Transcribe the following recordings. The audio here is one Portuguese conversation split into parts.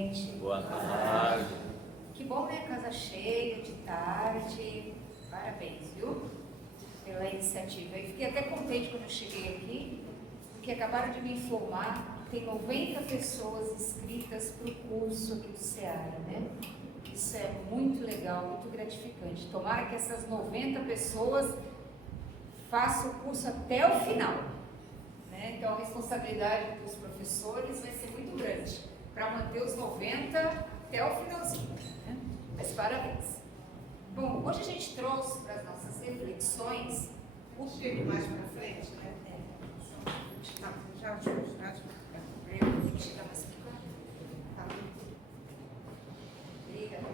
gente. Boa tarde. Que bom, né? Casa cheia, de tarde. Parabéns, viu? Pela iniciativa. E fiquei até contente quando eu cheguei aqui, porque acabaram de me informar que tem 90 pessoas inscritas para o curso aqui do Seara, né? Isso é muito legal, muito gratificante. Tomara que essas 90 pessoas façam o curso até o final, né? Então a responsabilidade dos professores vai ser muito grande para manter os 90 até o finalzinho, né? Mas parabéns. Bom, hoje a gente trouxe para as nossas reflexões o Chega mais para frente, né? Já. Eu tenho que chegar mais para cá. Obrigada.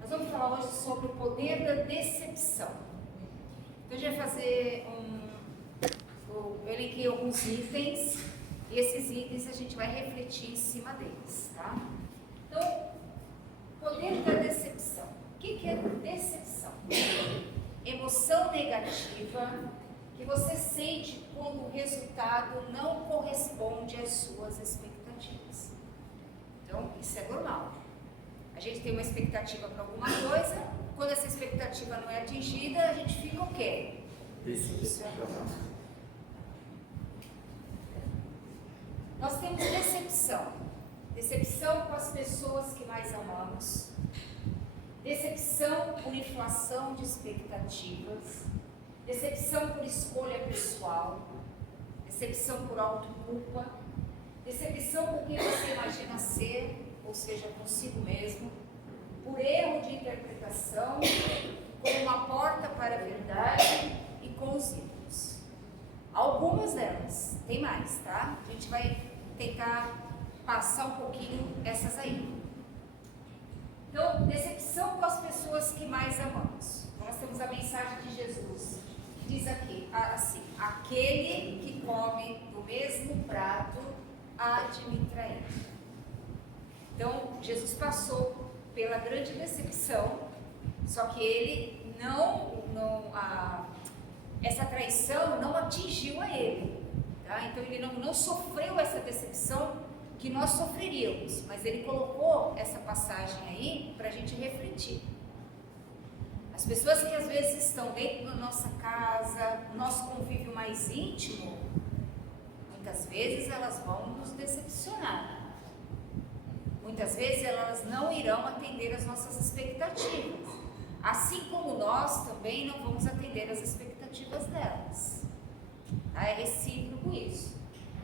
Nós vamos falar hoje sobre o poder da decepção. Então, a gente vai fazer eu elenquei alguns itens, e esses itens a gente vai refletir em cima deles, tá? Então, poder da decepção. O que é decepção? Emoção negativa que você sente quando o resultado não corresponde às suas expectativas. Então, isso é normal. A gente tem uma expectativa para alguma coisa, quando essa expectativa não é atingida, a gente fica o quê? Decepcionado. Nós temos decepção. Decepção com as pessoas que mais amamos. Decepção por inflação de expectativas. Decepção por escolha pessoal. Decepção por autoculpa. Decepção com quem você imagina ser, ou seja, consigo mesmo. Por erro de interpretação, com uma porta para a verdade e com os ídolos. Algumas delas, tem mais, tá? A gente vai tentar passar um pouquinho essas aí. Então, decepção com as pessoas que mais amamos. Então, nós temos a mensagem de Jesus, que diz aqui, assim: aquele que come do mesmo prato há de me trair. Então, Jesus passou pela grande decepção, só que ele essa traição não atingiu a ele, tá? Então ele não sofreu essa decepção que nós sofreríamos, mas ele colocou essa passagem aí para a gente refletir. As pessoas que às vezes estão dentro da nossa casa, no nosso convívio mais íntimo, muitas vezes elas vão nos decepcionar. Muitas vezes elas não irão atender às nossas expectativas, assim como nós também não vamos atender às expectativas delas. É recíproco isso.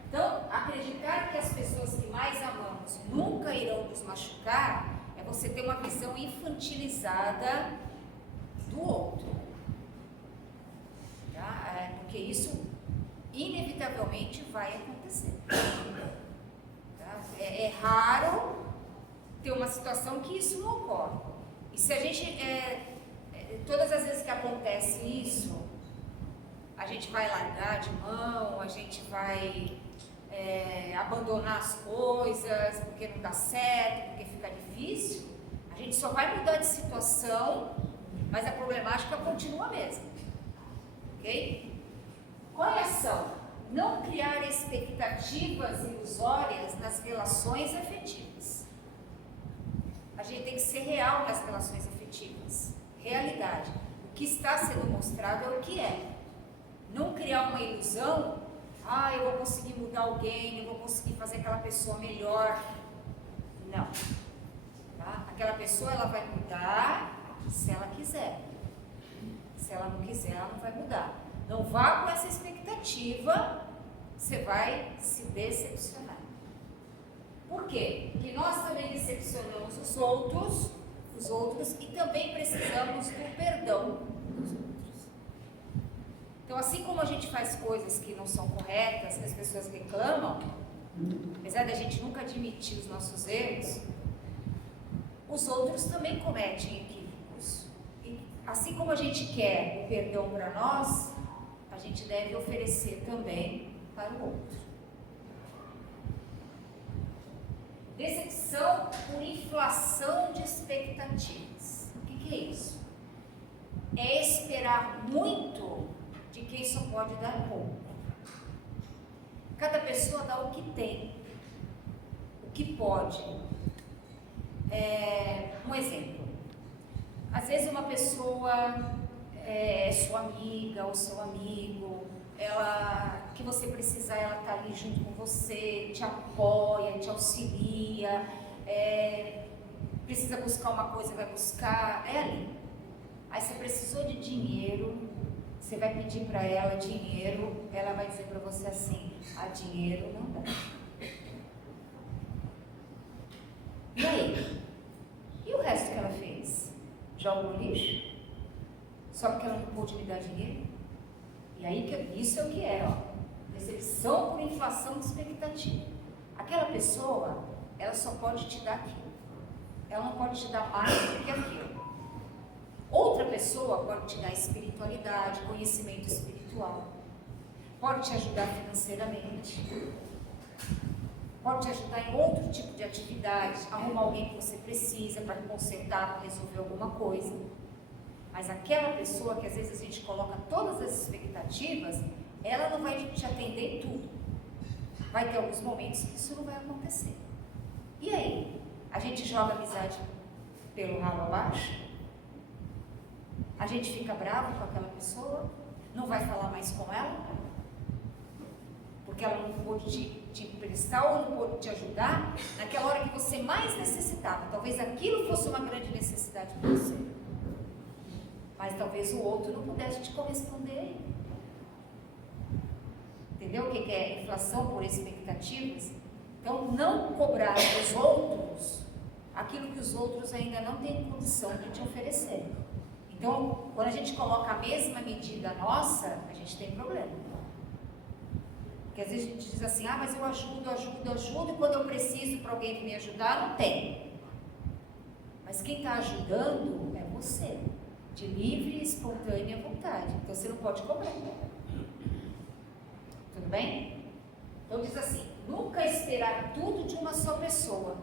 Então, acreditar que as pessoas que mais amamos nunca irão nos machucar é você ter uma visão infantilizada do outro. Tá? Porque isso inevitavelmente vai acontecer. Tá? É raro ter uma situação que isso não ocorre. E se a gente, todas as vezes que acontece isso, a gente vai largar de mão, a gente vai abandonar as coisas porque não dá certo, porque fica difícil, a gente só vai mudar de situação, mas a problemática continua a mesma. Ok? Qual é a ação? Não criar expectativas ilusórias nas relações afetivas. A gente tem que ser real nas relações afetivas. Realidade. O que está sendo mostrado é o que é. Não criar uma ilusão, eu vou conseguir mudar alguém, eu vou conseguir fazer aquela pessoa melhor. Não. Tá? Aquela pessoa, ela vai mudar se ela quiser. Se ela não quiser, ela não vai mudar. Não vá com essa expectativa, você vai se decepcionar. Por quê? Porque nós também decepcionamos os outros e também precisamos do perdão dos outros. Então, assim como a gente faz coisas que não são corretas, que as pessoas reclamam, apesar de a gente nunca admitir os nossos erros, os outros também cometem equívocos. E assim como a gente quer o perdão para nós, a gente deve oferecer também para o outro. Decepção por inflação de expectativas. O que é isso? É esperar muito de quem só pode dar pouco. Cada pessoa dá o que tem. O que pode. Um exemplo. Às vezes uma pessoa é sua amiga ou seu amigo, que você precisar, ela está ali junto com você, te apoia, te auxilia, precisa buscar uma coisa, vai buscar, é ali. Aí você precisou de dinheiro, você vai pedir para ela dinheiro, ela vai dizer para você assim, dinheiro não dá. E aí? E o resto que ela fez? Joga no lixo? Só porque ela não pôde me dar dinheiro? E aí, isso é o que é, decepção por inflação de expectativa. Aquela pessoa, ela só pode te dar aquilo. Ela não pode te dar mais do que aquilo. Outra pessoa pode te dar espiritualidade, conhecimento espiritual. Pode te ajudar financeiramente. Pode te ajudar em outro tipo de atividade, arrumar alguém que você precisa para consertar, para resolver alguma coisa. Mas aquela pessoa que às vezes a gente coloca todas as expectativas, ela não vai te atender em tudo. Vai ter alguns momentos que isso não vai acontecer. E aí? A gente joga a amizade pelo ralo abaixo? A gente fica bravo com aquela pessoa? Não vai falar mais com ela? Porque ela não pôde te emprestar ou não pôde te ajudar naquela hora que você mais necessitava. Talvez aquilo fosse uma grande necessidade para você. Mas talvez o outro não pudesse te corresponder. Entendeu o que é inflação por expectativas? Então, não cobrar dos outros aquilo que os outros ainda não têm condição de te oferecer. Então, quando a gente coloca a mesma medida nossa, a gente tem problema. Porque às vezes a gente diz assim, mas eu ajudo, e quando eu preciso para alguém me ajudar, não tem. Mas quem está ajudando é você, de livre e espontânea vontade. Então você não pode cobrar. Tudo bem? Então diz assim, nunca esperar tudo de uma só pessoa.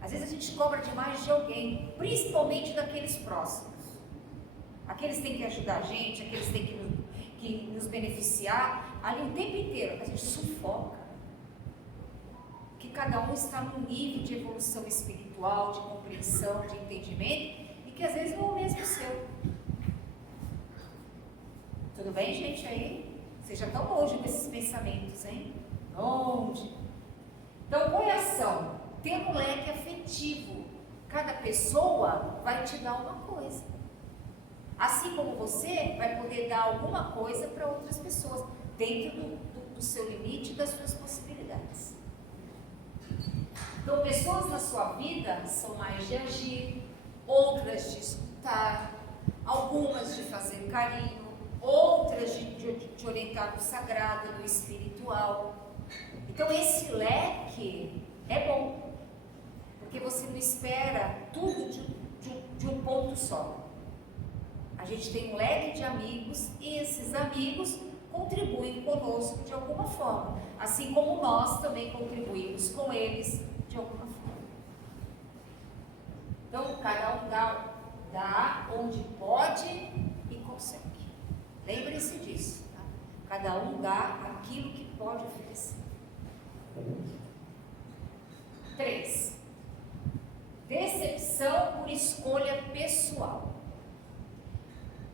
Às vezes a gente cobra demais de alguém, principalmente daqueles próximos. Aqueles têm que ajudar a gente, aqueles têm que nos beneficiar. Ali o tempo inteiro a gente sufoca. Que cada um está num nível de evolução espiritual, de compreensão, de entendimento, e que às vezes não é o mesmo seu. Tudo bem, gente, aí? Vocês já estão longe desses pensamentos, hein? Longe. Então, qual é a ação? Ter um leque afetivo. Cada pessoa vai te dar uma coisa. Assim como você vai poder dar alguma coisa para outras pessoas, dentro do seu limite e das suas possibilidades. Então, pessoas na sua vida são mais de agir, outras de escutar, algumas de fazer carinho, outras de orientar no sagrado, no espiritual. Então, esse leque é bom, porque você não espera tudo de um ponto só. A gente tem um leque de amigos e esses amigos contribuem conosco de alguma forma, assim como nós também contribuímos com eles de alguma forma. Então, cada um dá onde pode e consegue. Lembre-se disso, tá? Cada um dá aquilo que pode oferecer. 3. Decepção por escolha pessoal.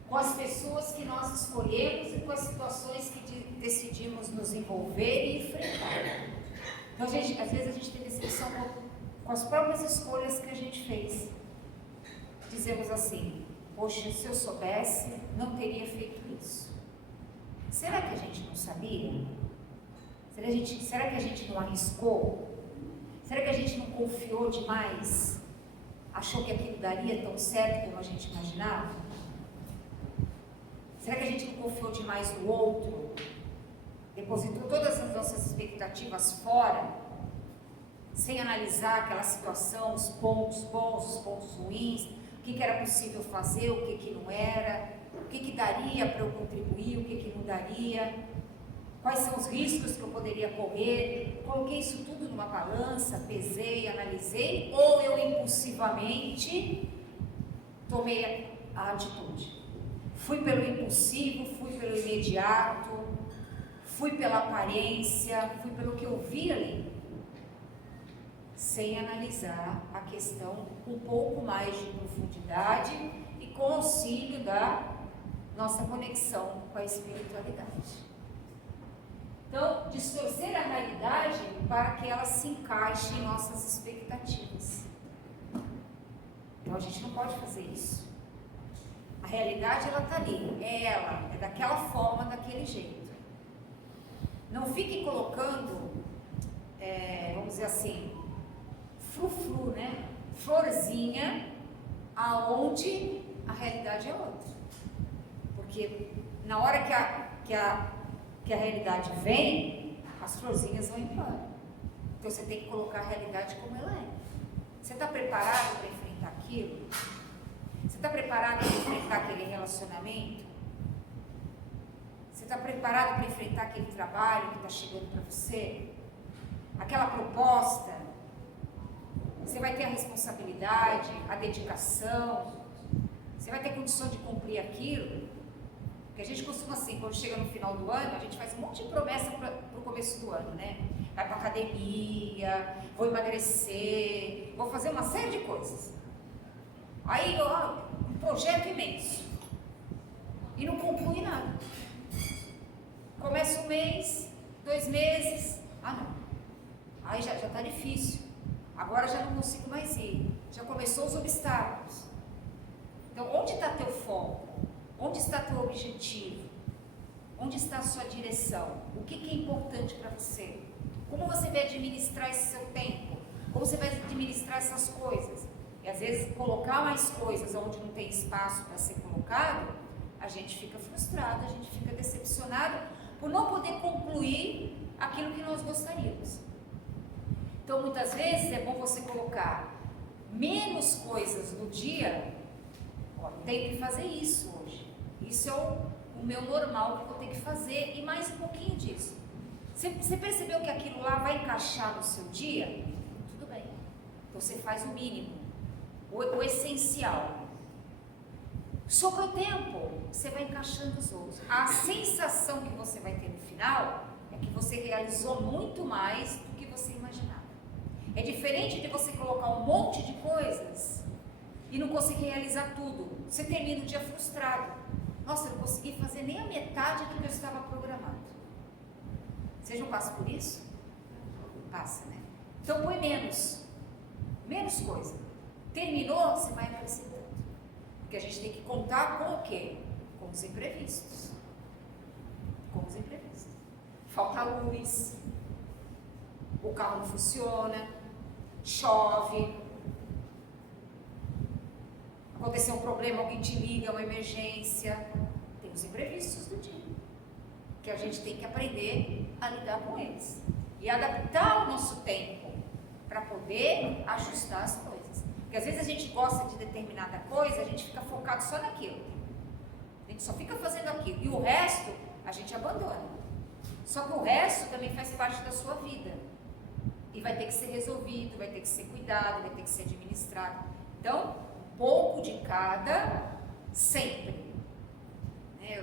Com as pessoas que nós escolhemos e com as situações que decidimos nos envolver e enfrentar. Então, às vezes a gente tem decepção com as próprias escolhas que a gente fez. Dizemos assim, poxa, se eu soubesse, não teria feito isso. Será que a gente não sabia? Será que a gente não arriscou? Será que a gente não confiou demais? Achou que aquilo daria tão certo como a gente imaginava? Será que a gente não confiou demais no outro? Depositou todas as nossas expectativas fora, sem analisar aquela situação, os pontos bons, os pontos ruins, o que era possível fazer, o que não era, o que daria para eu contribuir, o que não daria, quais são os riscos que eu poderia correr. Coloquei isso tudo numa balança, pesei, analisei, ou eu impulsivamente tomei a atitude. Fui pelo impulsivo, fui pelo imediato, fui pela aparência, fui pelo que eu vi ali. sem analisar a questão com um pouco mais de profundidade e com auxílio da nossa conexão com a espiritualidade. Então, distorcer a realidade para que ela se encaixe em nossas expectativas. Então, a gente não pode fazer isso. A realidade, ela está ali, é daquela forma, daquele jeito. Não fique colocando, vamos dizer assim, frufru, né? Florzinha, aonde a realidade é outra. Porque na hora que a realidade vem, as florzinhas vão embora. Então você tem que colocar a realidade como ela é. Você está preparado para enfrentar aquilo? Você está preparado para enfrentar aquele relacionamento? Você está preparado para enfrentar aquele trabalho que está chegando para você? Aquela proposta? Você vai ter a responsabilidade, a dedicação? Você vai ter condição de cumprir aquilo? Porque a gente costuma assim, quando chega no final do ano, a gente faz um monte de promessa para o começo do ano, né? Vai para academia, vou emagrecer, vou fazer uma série de coisas. Aí, um projeto imenso. E não conclui nada. Começa um mês, 2 meses, não. Aí já está difícil. Agora já não consigo mais ir. Já começou os obstáculos. Então, onde está teu foco? Onde está teu objetivo? Onde está a sua direção? O que é importante para você? Como você vai administrar esse seu tempo? Como você vai administrar essas coisas? E às vezes colocar mais coisas onde não tem espaço para ser colocado, a gente fica frustrado, a gente fica decepcionado por não poder concluir aquilo que nós gostaríamos. Então muitas vezes é bom você colocar menos coisas no dia. Tenho que fazer isso hoje. Isso é o meu normal que eu vou ter que fazer e mais um pouquinho disso. Você percebeu que aquilo lá vai encaixar no seu dia? Tudo bem. Então você faz o mínimo, o essencial. Sobrou tempo, você vai encaixando os outros. A sensação que você vai ter no final é que você realizou muito mais do que você imaginava. É diferente de você colocar um monte de coisas e não conseguir realizar tudo. Você termina o dia frustrado. Nossa, eu não consegui fazer nem a metade do que eu estava programado. Vocês não passam por isso? Passa, né? Então põe menos coisa. Terminou, você vai acrescentando. Porque a gente tem que contar com o quê? Com os imprevistos. Com os imprevistos. Falta luz, o carro não funciona, chove, aconteceu um problema, alguém te liga, uma emergência. Tem os imprevistos do dia, que a gente tem que aprender a lidar com eles e adaptar o nosso tempo para poder ajustar as coisas. Porque às vezes a gente gosta de determinada coisa, a gente fica focado só naquilo, a gente só fica fazendo aquilo e o resto a gente abandona. Só que o resto também faz parte da sua vida e vai ter que ser resolvido, vai ter que ser cuidado, vai ter que ser administrado. Então, pouco de cada, sempre.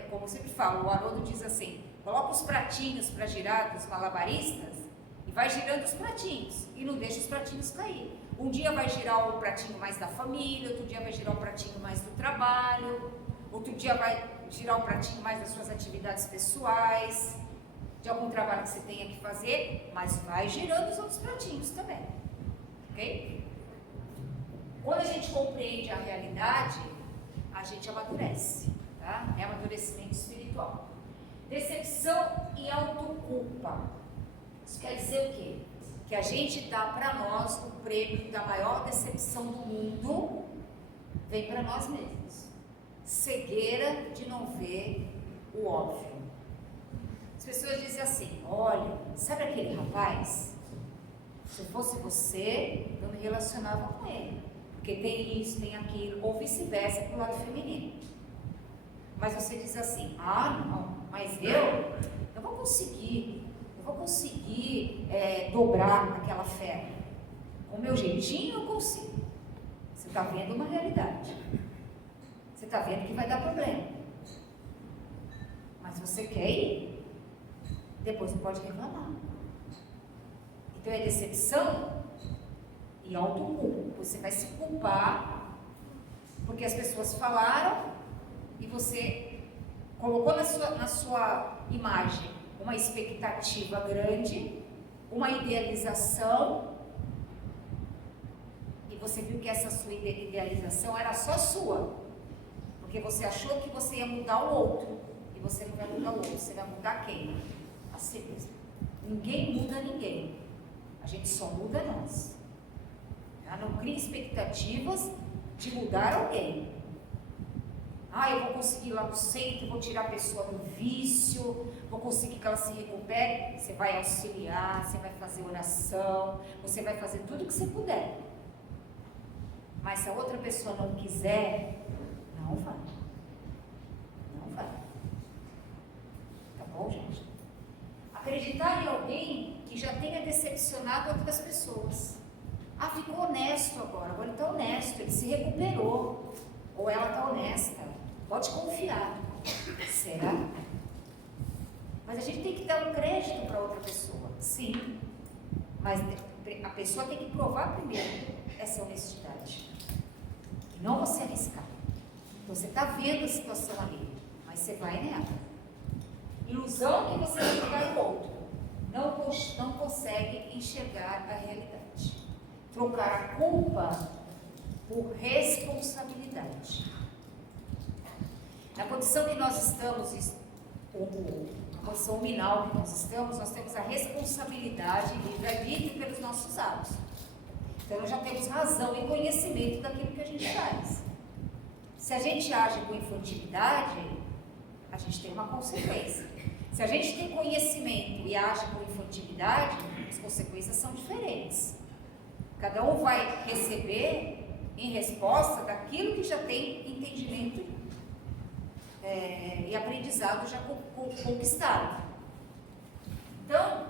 Como eu sempre falo, o Haroldo diz assim, coloca os pratinhos para girar dos malabaristas e vai girando os pratinhos e não deixa os pratinhos cair. Um dia vai girar o pratinho mais da família, outro dia vai girar o pratinho mais do trabalho, outro dia vai girar o pratinho mais das suas atividades pessoais, de algum trabalho que você tenha que fazer, mas vai girando os outros pratinhos também, ok? Quando a gente compreende a realidade, a gente amadurece, tá? É amadurecimento espiritual. Decepção e autoculpa. Isso quer dizer o quê? Que a gente dá para nós o prêmio da maior decepção do mundo, vem para nós mesmos. Cegueira de não ver o óbvio. As pessoas dizem assim, olha, sabe aquele rapaz? Se eu fosse você, eu me relacionava com ele. Porque tem isso, tem aquilo, ou vice-versa para o lado feminino. Mas você diz assim, não, mas eu vou conseguir dobrar aquela fé. Com o meu jeitinho eu consigo. Você está vendo uma realidade. Você está vendo que vai dar problema. Mas você quer ir. Depois não pode reclamar. Então é decepção E autoculpa. Você vai se culpar porque as pessoas falaram e você colocou na sua imagem uma expectativa grande, uma idealização, e você viu que essa sua idealização era só sua, porque você achou que você ia mudar o outro, e você não vai mudar o outro, você vai mudar quem? A si mesmo. Ninguém muda ninguém, a gente só muda nós. Não crie expectativas de mudar alguém. Eu vou conseguir ir lá no centro, vou tirar a pessoa do vício, vou conseguir que ela se recupere. Você vai auxiliar, você vai fazer oração, você vai fazer tudo que você puder. Mas se a outra pessoa não quiser, não vai. Não vai. Tá bom, gente? Acreditar em alguém que já tenha decepcionado outras pessoas. Ficou honesto agora ele está honesto, ele se recuperou. Ou ela está honesta. Pode confiar. Será? Mas a gente tem que dar um crédito para outra pessoa. Sim. Mas a pessoa tem que provar primeiro essa honestidade. E não você arriscar. Então você está vendo a situação ali, mas você vai nela. Ilusão que você vai mudar o outro. Não consegue enxergar a realidade. Trocar a culpa por responsabilidade. Na condição que nós estamos, na condição nominal que nós temos a responsabilidade e livre-arbítrio pelos nossos atos. Então nós já temos razão e conhecimento daquilo que a gente faz. Se a gente age com infantilidade, a gente tem uma consequência. Se a gente tem conhecimento e age com infantilidade, as consequências são diferentes. Cada um vai receber em resposta daquilo que já tem entendimento e aprendizado já conquistado. Então,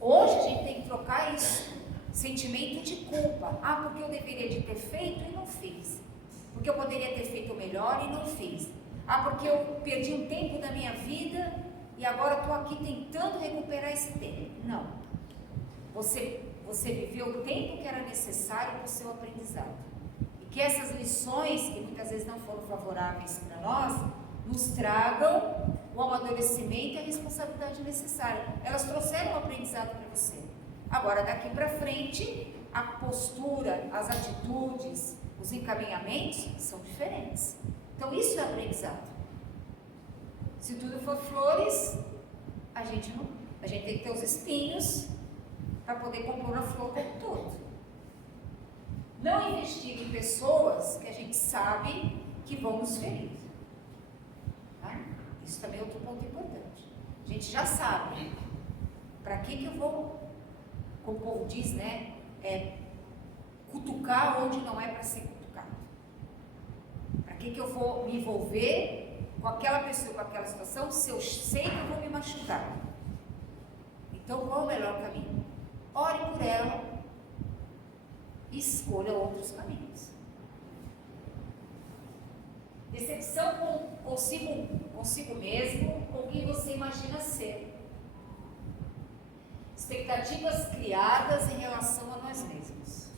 hoje a gente tem que trocar isso, sentimento de culpa. Porque eu deveria de ter feito e não fiz. Porque eu poderia ter feito melhor e não fiz. Porque eu perdi um tempo da minha vida e agora estou aqui tentando recuperar esse tempo. Não. Você viveu o tempo que era necessário para o seu aprendizado. E que essas lições, que muitas vezes não foram favoráveis para nós, nos tragam o amadurecimento e a responsabilidade necessária. Elas trouxeram o aprendizado para você. Agora, daqui para frente, a postura, as atitudes, os encaminhamentos são diferentes. Então, isso é aprendizado. Se tudo for flores, a gente tem que ter os espinhos para poder compor a flor como todo. Não investir em pessoas que a gente sabe que vão nos ferir. Tá? Isso também é outro ponto importante. A gente já sabe para que eu vou, como o povo diz, né? Cutucar onde não é para ser cutucado. Para que eu vou me envolver com aquela pessoa, com aquela situação, se eu sei que eu vou me machucar? Então, qual é o melhor caminho? Ore por ela e escolha outros caminhos. Decepção consigo mesmo, com quem você imagina ser. Expectativas criadas em relação a nós mesmos.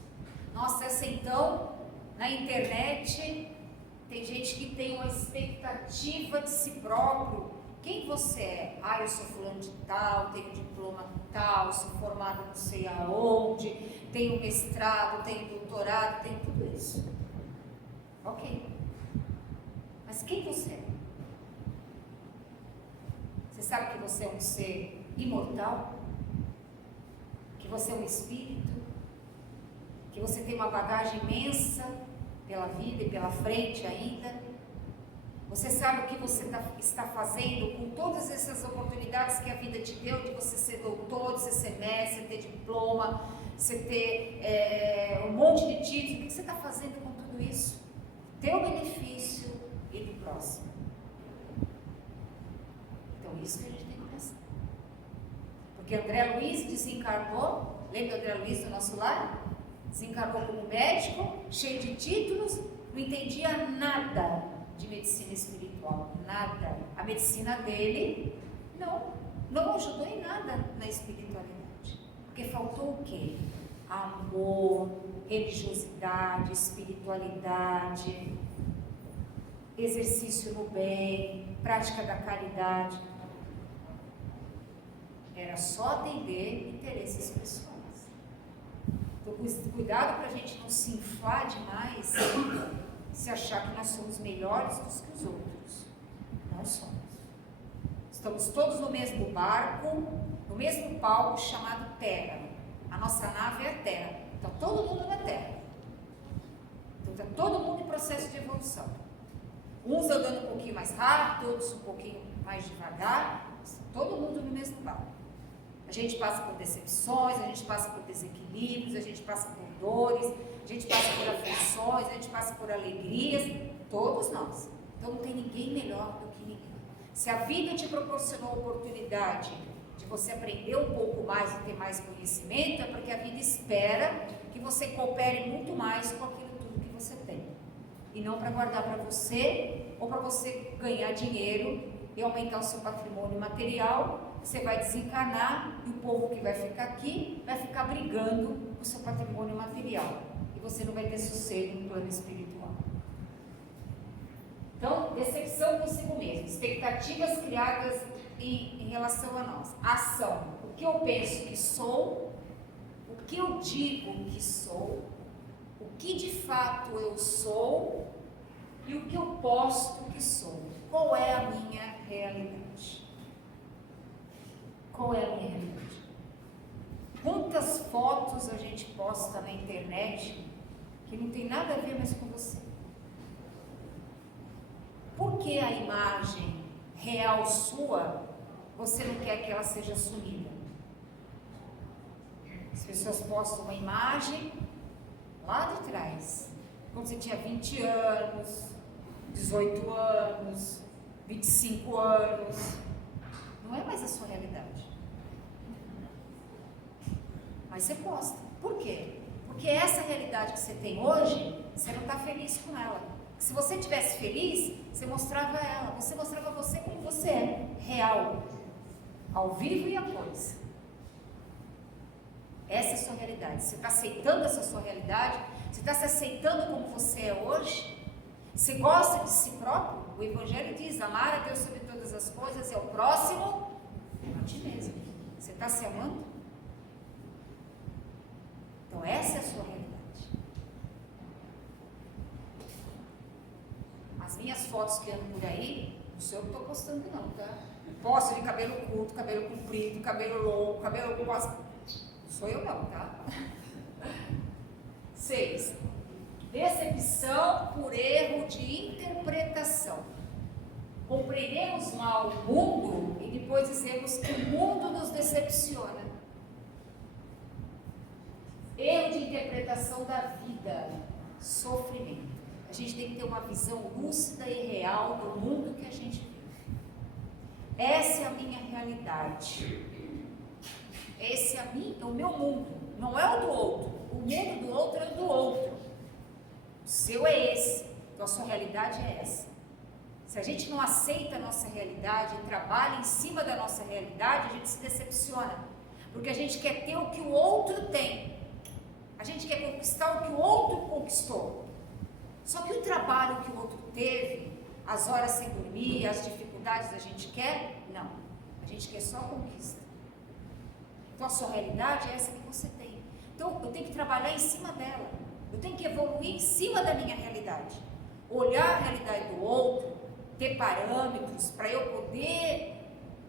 Nossa, então, na internet, tem gente que tem uma expectativa de si próprio. Quem você é? Eu sou fulano de tal, tenho diploma tal, sou formado não sei aonde, tenho mestrado, tenho doutorado, tenho tudo isso. Ok. Mas quem você é? Você sabe que você é um ser imortal? Que você é um espírito? Que você tem uma bagagem imensa pela vida e pela frente ainda? Você sabe o que você está fazendo com todas essas oportunidades que a vida te deu, de você ser doutor, de você ser mestre, ter diploma, você ter um monte de títulos? O que você está fazendo com tudo isso? Teu benefício e do próximo. Então, isso que a gente tem que pensar. Porque André Luiz desencarnou, lembra André Luiz do nosso lar? Desencarnou como médico, cheio de títulos, não entendia nada de medicina espiritual, nada. A medicina dele não ajudou em nada na espiritualidade. Porque faltou o quê? amor, religiosidade, espiritualidade, exercício no bem, prática da caridade. Era só atender interesses pessoais. Então, cuidado para a gente não se inflar demais, se achar que nós somos melhores do que os outros. Não somos. Estamos todos no mesmo barco, no mesmo palco chamado Terra. A nossa nave é a Terra. Então, todo mundo na Terra. Então, está todo mundo em processo de evolução. Uns andando um pouquinho mais rápido, outros um pouquinho mais devagar. Todo mundo no mesmo barco. A gente passa por decepções, a gente passa por desequilíbrios, a gente passa por dores, a gente passa por aflições, a gente passa por alegrias, todos nós. Então não tem ninguém melhor do que ninguém. Se a vida te proporcionou a oportunidade de você aprender um pouco mais e ter mais conhecimento, é porque a vida espera que você coopere muito mais com aquilo tudo que você tem. E não para guardar para você ou para você ganhar dinheiro e aumentar o seu patrimônio material. Você vai desencarnar e o povo que vai ficar aqui vai ficar brigando com o seu patrimônio material. E você não vai ter sossego no plano espiritual. Então, decepção consigo mesmo. Expectativas criadas em relação a nós. Ação. O que eu penso que sou, o que eu digo que sou, o que de fato eu sou e o que eu posto que sou. Qual é a minha realidade? Qual é a minha realidade? Quantas fotos a gente posta na internet que não tem nada a ver mais com você? Por que a imagem real sua, você não quer que ela seja assumida? As pessoas postam uma imagem lá de trás, quando você tinha 20 anos, 18 anos, 25 anos. Não é mais a sua realidade. Mas você posta. Por quê? Porque essa realidade que você tem hoje, você não está feliz com ela. Se você estivesse feliz, você mostrava ela. Você mostrava você como você é. Real. Ao vivo e a cores. Essa é a sua realidade. Você está aceitando essa sua realidade? Você está se aceitando como você é hoje? Você gosta de si próprio? O Evangelho diz, amar a Deus sobre todas as coisas e ao próximo a ti mesmo. Você está se amando? Então essa é a sua realidade. As minhas fotos que andam por aí, não sou eu que estou postando não, tá? Posto de cabelo curto, cabelo comprido, cabelo longo, cabelo com as... Não sou eu não, tá? 6. Decepção por erro de interpretação. Compreendemos mal o mundo e depois dizemos que o mundo nos decepciona. Erro de interpretação da vida, sofrimento. A gente tem que ter uma visão lúcida e real do mundo que a gente vive. Essa é a minha realidade. Esse é o meu mundo, não é o do outro. O mundo do outro é o do outro. O seu é esse, então a sua realidade é essa. Se a gente não aceita a nossa realidade e trabalha em cima da nossa realidade, a gente se decepciona. Porque a gente quer ter o que o outro tem. A gente quer conquistar o que o outro conquistou. Só que o trabalho que o outro teve, as horas sem dormir, as dificuldades a gente quer? Não. A gente quer só a conquista. Então a sua realidade é essa que você tem. Então eu tenho que trabalhar em cima dela. Eu tenho que evoluir em cima da minha realidade. Olhar a realidade do outro, ter parâmetros para eu poder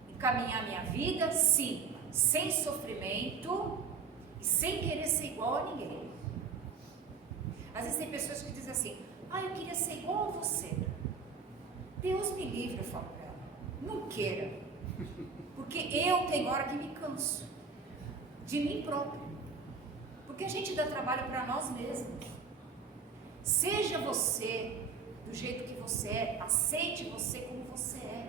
encaminhar minha vida, sim, sem sofrimento e sem querer ser igual a ninguém. Às vezes tem pessoas que dizem assim, eu queria ser igual a você. Deus me livre, eu falo para ela, não queira, porque eu tenho hora que me canso de mim próprio, porque a gente dá trabalho para nós mesmos. Seja você do jeito que você é, aceite você como você é.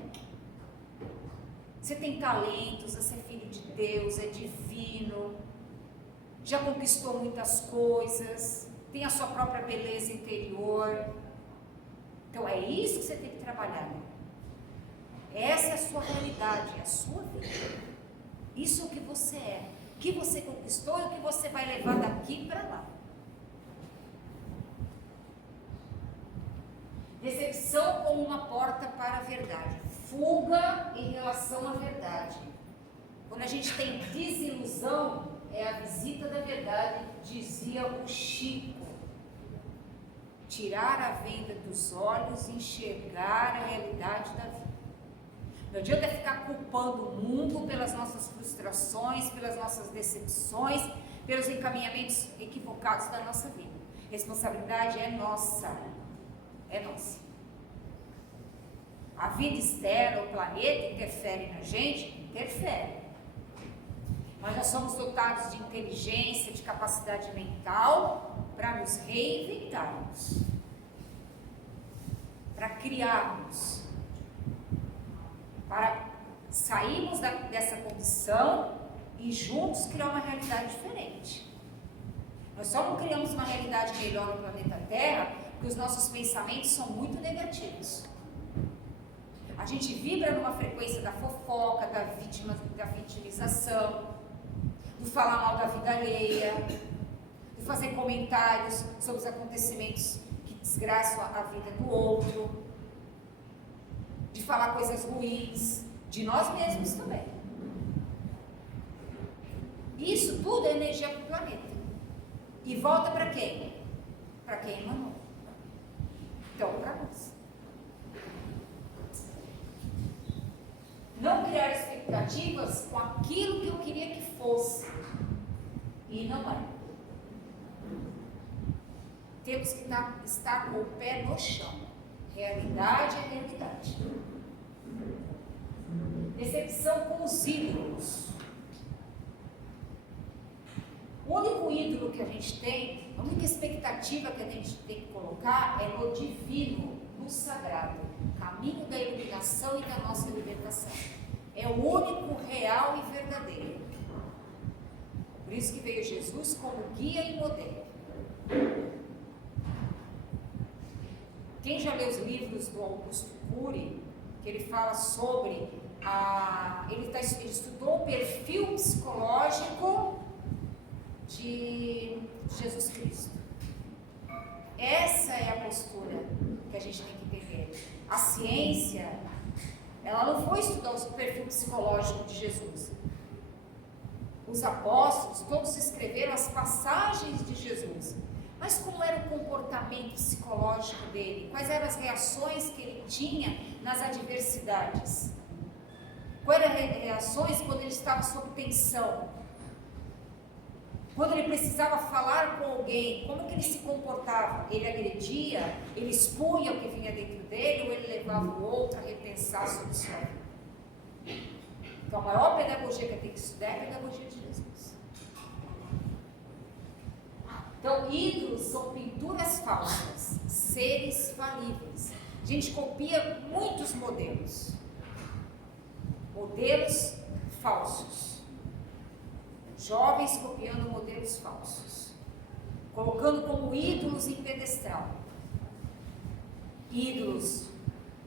Você tem talentos, você é filho de Deus, é divino, já conquistou muitas coisas, tem a sua própria beleza interior. Então é isso que você tem que trabalhar. Essa é a sua realidade, é a sua vida. Isso é o que você é. que você conquistou e o que você vai levar daqui para lá. Decepção como uma porta para a verdade. Fuga em relação à verdade. Quando a gente tem desilusão, é a visita da verdade, dizia o Chico. Tirar a venda dos olhos e enxergar a realidade da vida. Não adianta ficar culpando o mundo pelas nossas frustrações, pelas nossas decepções, pelos encaminhamentos equivocados da nossa vida. Responsabilidade é nossa. É nossa. A vida externa, o planeta, interfere na gente? Interfere. Mas nós somos dotados de inteligência, de capacidade mental para nos reinventarmos, para criarmos, para sairmos dessa condição e juntos criar uma realidade diferente. Nós só não criamos uma realidade melhor no planeta Terra porque os nossos pensamentos são muito negativos. A gente vibra numa frequência da fofoca, da vitimização, do falar mal da vida alheia, de fazer comentários sobre os acontecimentos que desgraçam a vida do outro, de falar coisas ruins, de nós mesmos também. Isso tudo é energia para o planeta. E volta para quem? Para quem emanou. Então, para nós. Não criar expectativas com aquilo que eu queria que fosse. E não é. Temos que estar com o pé no chão. Realidade é realidade. Decepção com os ídolos. O único ídolo que a gente tem, a única expectativa que a gente tem que colocar é no divino, no sagrado, caminho da iluminação e da nossa libertação. É o único real e verdadeiro. Por isso que veio Jesus como guia e modelo. Quem já leu os livros do Augusto Cury, que ele fala sobre ele estudou o perfil psicológico de Jesus Cristo. Essa é a postura que a gente tem que entender. A ciência, ela não foi estudar o perfil psicológico de Jesus. Os apóstolos, todos escreveram as passagens de Jesus. Mas como era o comportamento psicológico dele? Quais eram as reações que ele tinha nas adversidades? Quais eram as reações quando ele estava sob tensão? Quando ele precisava falar com alguém, como que ele se comportava? Ele agredia? Ele expunha o que vinha dentro dele? Ou ele levava o outro a repensar sobre sua vida? Então, a maior pedagogia que eu tenho que estudar é a pedagogia de Jesus. Então, ídolos são pinturas falsas, seres falíveis. A gente copia muitos modelos. Modelos falsos. Jovens copiando modelos falsos, colocando como ídolos em pedestal, ídolos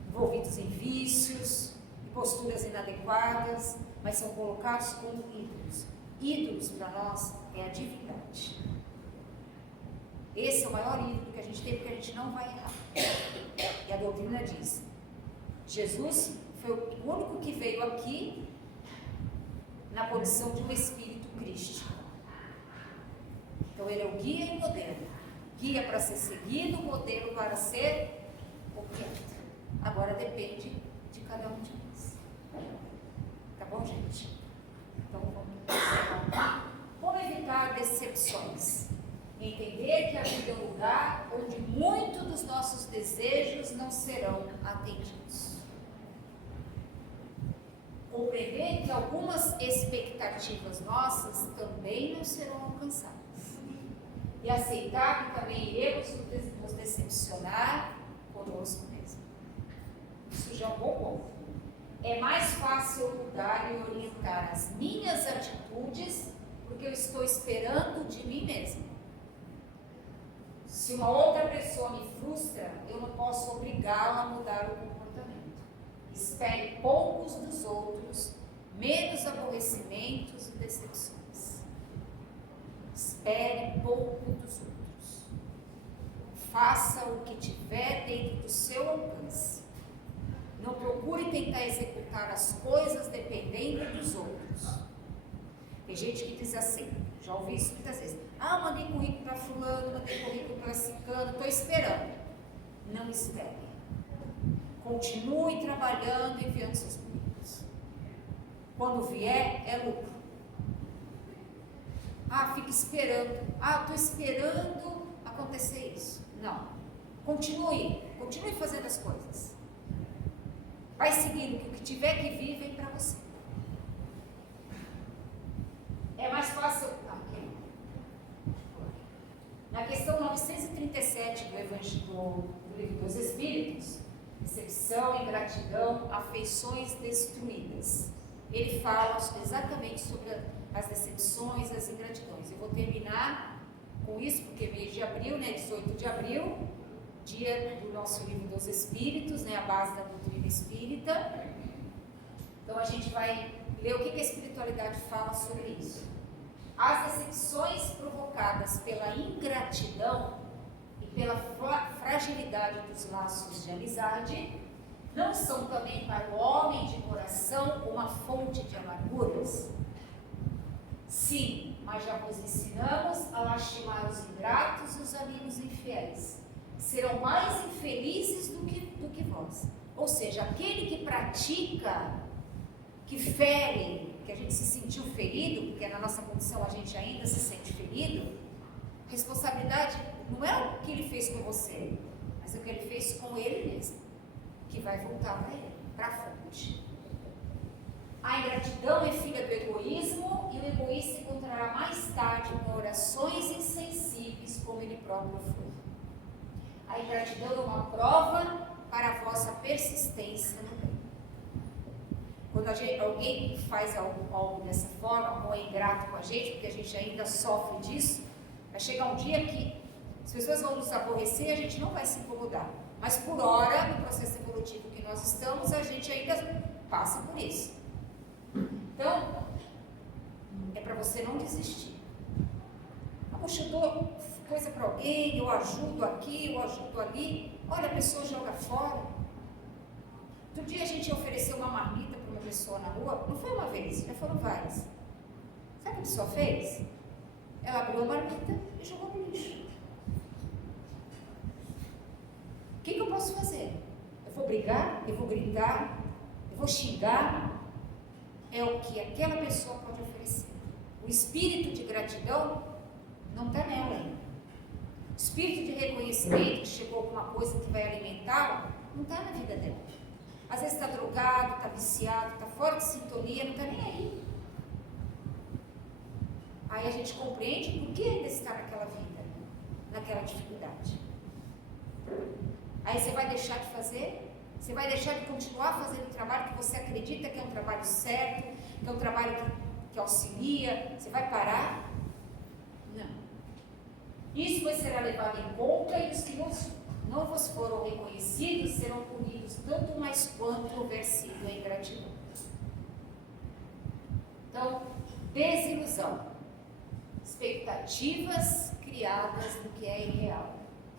envolvidos em vícios e posturas inadequadas, mas são colocados como ídolos. Ídolos para nós é a divindade. Esse é o maior ídolo que a gente tem, porque a gente não vai errar. E a doutrina diz: Jesus foi o único que veio aqui na condição de um espírito crístico. Então ele é o guia e modelo. Guia para ser seguido, modelo para ser copiado. Agora depende de cada um de nós. Tá bom, gente? Então vamos. Como evitar decepções? Entender que a vida é um lugar onde muitos dos nossos desejos não serão atendidos. Compreender que algumas expectativas nossas também não serão alcançadas. E aceitar que também iremos nos decepcionar conosco mesmo. Isso já é um bom ponto. É mais fácil eu mudar e orientar as minhas atitudes porque eu estou esperando de mim mesmo. Se uma outra pessoa me frustra, eu não posso obrigá-la a mudar o comportamento. Espere poucos dos outros, menos aborrecimentos e decepções. Espere pouco dos outros. Faça o que tiver dentro do seu alcance. Não procure tentar executar as coisas dependendo dos outros. Tem gente que diz assim, já ouvi isso muitas vezes. Mandei currículo para fulano, mandei currículo para ciclano, estou esperando. Não espere. Continue trabalhando, enviando seus currículos. Quando vier, é lucro. Fica esperando. Estou esperando acontecer isso. Não. Continue fazendo as coisas. Vai seguindo, que o que tiver que vir vem para você. É mais fácil. Aqui. Na questão 937 do Livro dos Espíritos, decepção, ingratidão, afeições destruídas. Ele fala exatamente sobre as decepções, as ingratidões. Eu vou terminar com isso, porque mês de abril, 18 de abril, dia do nosso Livro dos Espíritos, a base da doutrina espírita. Então a gente vai ler o que a espiritualidade fala sobre isso. As decepções provocadas pela ingratidão e pela fragilidade dos laços de amizade não são também para o homem de coração uma fonte de amarguras? Sim, mas já vos ensinamos a lastimar os ingratos e os amigos infiéis. Serão mais infelizes do que vós. Ou seja, aquele que pratica, que fere, que a gente se sentiu ferido, porque na nossa condição a gente ainda se sente ferido, a responsabilidade não é o que ele fez com você, mas o que ele fez com ele mesmo, que vai voltar para ele, para a fonte. A ingratidão é filha do egoísmo e o egoísta encontrará mais tarde com orações insensíveis como ele próprio foi. A ingratidão é uma prova para a vossa persistência no bem. Quando alguém faz algo dessa forma, ou é ingrato com a gente, porque a gente ainda sofre disso, vai chegar um dia que as pessoas vão nos aborrecer e a gente não vai se incomodar. Mas por hora, no processo evolutivo que nós estamos, a gente ainda passa por isso. Então, é para você não desistir. Poxa, eu dou coisa para alguém, eu ajudo aqui, eu ajudo ali. Olha, a pessoa joga fora. Outro dia a gente ofereceu uma marmita para uma pessoa na rua. Não foi uma vez, já foram várias. Sabe o que a pessoa fez? Ela abriu a marmita e jogou no lixo. O que eu posso fazer? Eu vou brigar? Eu vou gritar? Eu vou xingar? É o que aquela pessoa pode oferecer. O espírito de gratidão não está nela ainda. O espírito de reconhecimento, que chegou alguma coisa que vai alimentá-la, não está na vida dela. Às vezes está drogado, está viciado, está fora de sintonia, não está nem aí. Aí a gente compreende por que ainda está naquela vida, naquela dificuldade. Aí você vai deixar de fazer? Você vai deixar de continuar fazendo o trabalho que você acredita que é um trabalho certo, que é um trabalho que auxilia? Você vai parar? Não. Isso vai ser levado em conta e os que não vos foram reconhecidos serão punidos tanto mais quanto houver sido a ingratidão. Então, desilusão. Expectativas criadas no que é irreal.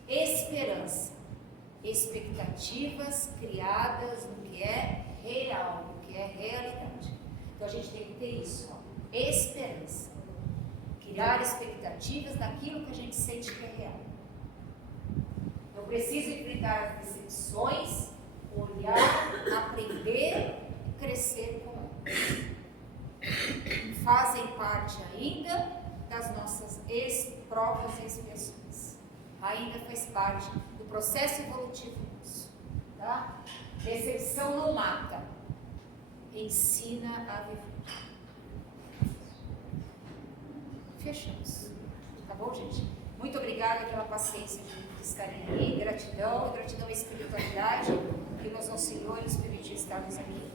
Esperança. Expectativas criadas no que é real, no que é realidade. Então a gente tem que ter isso, esperança. Criar expectativas daquilo que a gente sente que é real. Eu preciso enfrentar as decepções, olhar, aprender e crescer com elas. Fazem parte ainda das nossas provas e expiações. Ainda faz parte do processo evolutivo nosso. Tá? Decepção não mata, ensina a viver. Fechamos. Tá bom, gente? Muito obrigada pela paciência de estarem aí. Gratidão à espiritualidade que nos auxiliou e nos permitiu estarmos aqui.